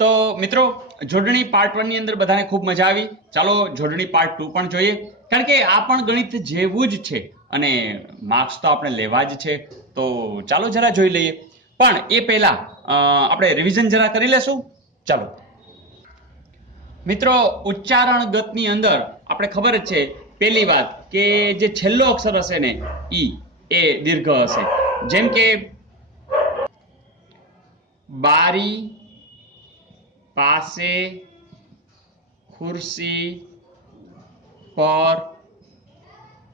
તો મિત્રો, જોડણી પાર્ટ વનની અંદર બધાને ખૂબ મજા આવી. ચાલો જોડણી પાર્ટ ટુ પણ જોઈએ. કારણ કે આ પણ ગણિત જેવું જ છે અને માર્ક્સ તો આપણે લેવા જ છે. તો ચાલો જરા જોઈ લઈએ. પણ એ પહેલા આપણે રિવિઝન જરા કરી લેશું. ચાલો. મિત્રો, ઉચ્ચારણ ગતની અંદર આપણે ખબર જ છે, પહેલી વાત કે જે છેલ્લો અક્ષર હશે ને, ઈ, એ દીર્ઘ હશે. જેમ કે, બારી પાસે ખુરશી પર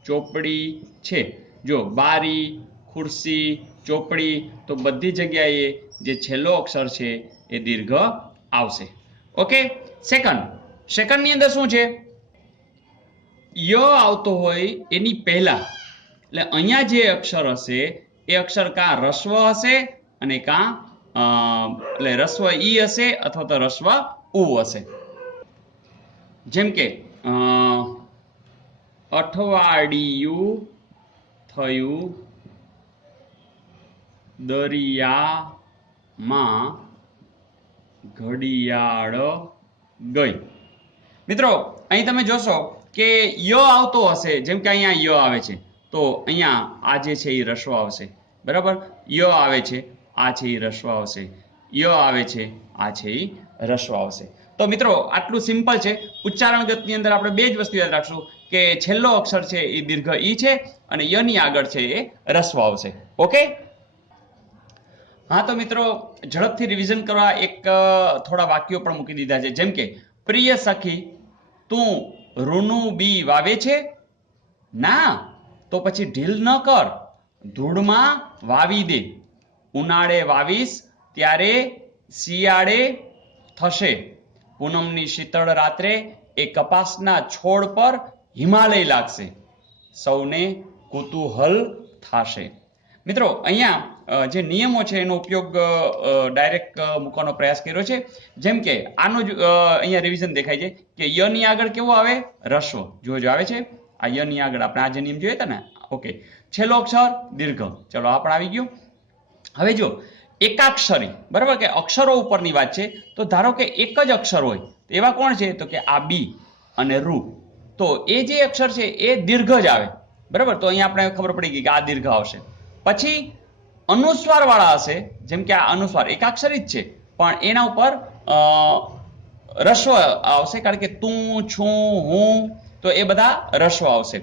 ચોપડી છે જો બારી ખુરશી ચોપડી તો બધી જગ્યાએ જે છેલ્લો અક્ષર છે એ દીર્ઘ આવશે ઓકે સેકન્ડ સેકન્ડની અંદર શું છે ય આવતો હોય એની પહેલા એટલે અહીંયા જે અક્ષર હશે, એ અક્ષર કાં રસ્વ હશે અને કાં એટલે રસ્વ ઈ હશે અથવા તો રસ્વ ઉ હશે. જેમ કે અઠવાડિયું થયું દરિયામાં ઘડિયાળ ગઈ. મિત્રો, અહીં તમે જોશો કે ય આવતો હશે, જેમ કે અહીંયા ય આવે છે. તો અહીંયા આ જે છે એ રસ્વ આવશે. બરાબર? ય આવે છે. આ છે એ રસ્વ આવશે. ય આવે છે, આ છે એ રસ્વ આવશે. તો મિત્રો, આટલું સિમ્પલ છે. ઉચ્ચારણ ગતની અંદર આપણે બે જ વસ્તુ યાદ રાખશું કે છેલ્લો અક્ષર છે એ દીર્ઘ ઈ છે અને યની આગળ છે એ રસ્વ આવશે. ઓકે હા, તો મિત્રો, ઝડપથી રિવિઝન કરવા એક થોડા વાક્યો પણ મૂકી દીધા છે. જેમ કે, પ્રિય સખી, તું રૂનું બી વાવે છે? ના. તો પછી ઢીલ ન કર. ધૂળમાં વાવી દે. ઉનાળે વાવીશ, ત્યારે શિયાળે થશે. પૂનમની શીતળ રાત્રે એ કપાસના છોડ પર હિમાલય લાગશે. સૌને કુતૂહલ થાશે. મિત્રો, અહીંયા જે નિયમો છે એનો ઉપયોગ ડાયરેક્ટ મૂકવાનો પ્રયાસ કર્યો છે. જેમ કે, આનો જ અહીંયા રિવિઝન દેખાય છે કે યની આગળ કેવો આવે? રસ્વ. જો જો આવે છે? આ યની આગળ આપણે આ જે નિયમ જોયા હતા ને? ઓકે છેલ્લો અક્ષર દીર્ઘ. ચલો, આ પણ આવી ગયો. હવે જો એકાક્ષરી, બરાબર કે અક્ષરો ઉપરની વાત છે, તો ધારો કે એક જ અક્ષર હોય એવા કોણ છે? તો કે આ બી અને રૂ. તો એ જે અક્ષર છે, એ દીર્ઘ જ આવે. બરાબર? તો અહીંયા આપણે ખબર પડી ગઈ કે આ દીર્ઘ આવશે. પછી અનુસ્વાર વાળા હશે, જેમ કે આ અનુસ્વાર, એકાક્ષરી જ છે. પણ એના ઉપર રસ્વ આવશે, કારણ કે તું, છું, હું, તો એ બધા રસ્વ આવશે.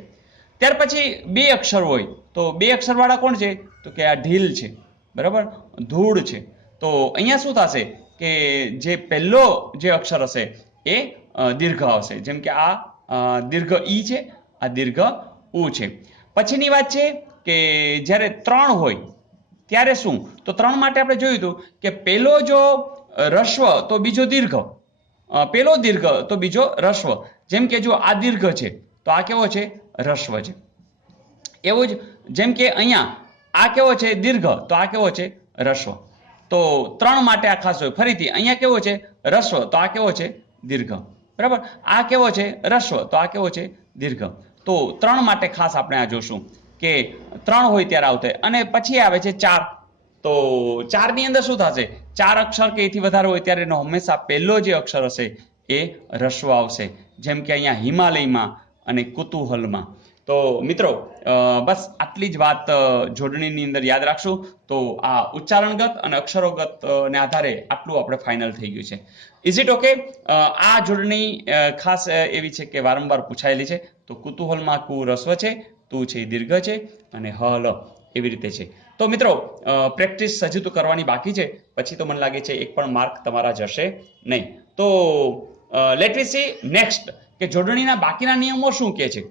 ત્યાર પછી બે અક્ષર હોય, તો બે અક્ષર વાળા કોણ છે? તો કે આ ઢીલ છે. બરાબર? ધૂળ છે. તો અહીંયા શું થશે કે જે પહેલો જે અક્ષર હશે એ દીર્ઘ આવશે. જેમ કે આ દીર્ઘ ઈ છે, આ દીર્ઘ ઉ છે. પછીની વાત છે કે જ્યારે ત્રણ હોય, ત્યારે શું? તો ત્રણ માટે આપણે જોયું હતું કે પહેલો જો રસ્વ તો બીજો દીર્ઘ. પેલો દીર્ઘ, તો બીજો રસ્વ જેમ કે જો આ દીર્ઘ છે, તો આ કેવો છે? રસ્વ છે. એવું જ. જેમ કે અહીંયા આ કેવો છે? દીર્ઘ. તો આ કેવો છે? રસ્વ. તો ત્રણ માટે આ ખાસ હોય. ફરીથી, અહીંયા કેવો છે? રસ્વ. તો આ કેવો છે? દીર્ઘ. બરાબર? આ કેવો છે? રસ્વ. તો આ કેવો છે? દીર્ઘ. તો ત્રણ માટે ખાસ આપણે આ જોશું કે ત્રણ હોય ત્યારે આવતે. અને પછી આવે છે ચાર. તો ચારની અંદર શું થશે? ચાર અક્ષર કે એથી વધારે હોય ત્યારે એનો હંમેશા પહેલો જે અક્ષર હશે એ રસ્વ આવશે. જેમ કે અહીંયા હિમાલયમાં અને કુતૂહલમાં. તો મિત્રો બસ આટલી જ વાત જોડણીની અંદર યાદ રાખશું. તો આ ઉચ્ચારણગત અને અક્ષરોગત ને આધારે આટલું આપણે ફાઇનલ થઈ ગયું છે. ઇઝ ઇટ ઓકે આ જોડણી ખાસ એવી છે કે વારંવાર પૂછાયેલી છે. તો કુતૂહલમાં કુ રસ્વ છે, તું છે દીર્ઘ છે અને હ, લ એવી રીતે છે. તો મિત્રો પ્રેક્ટિસ હજુ તો કરવાની બાકી છે. પછી તો મને લાગે છે એક પણ માર્ક તમારા જશે નહીં. તો લેટ વી સી નેક્સ્ટ કે જોડણીના બાકીના નિયમો શું કહે છે?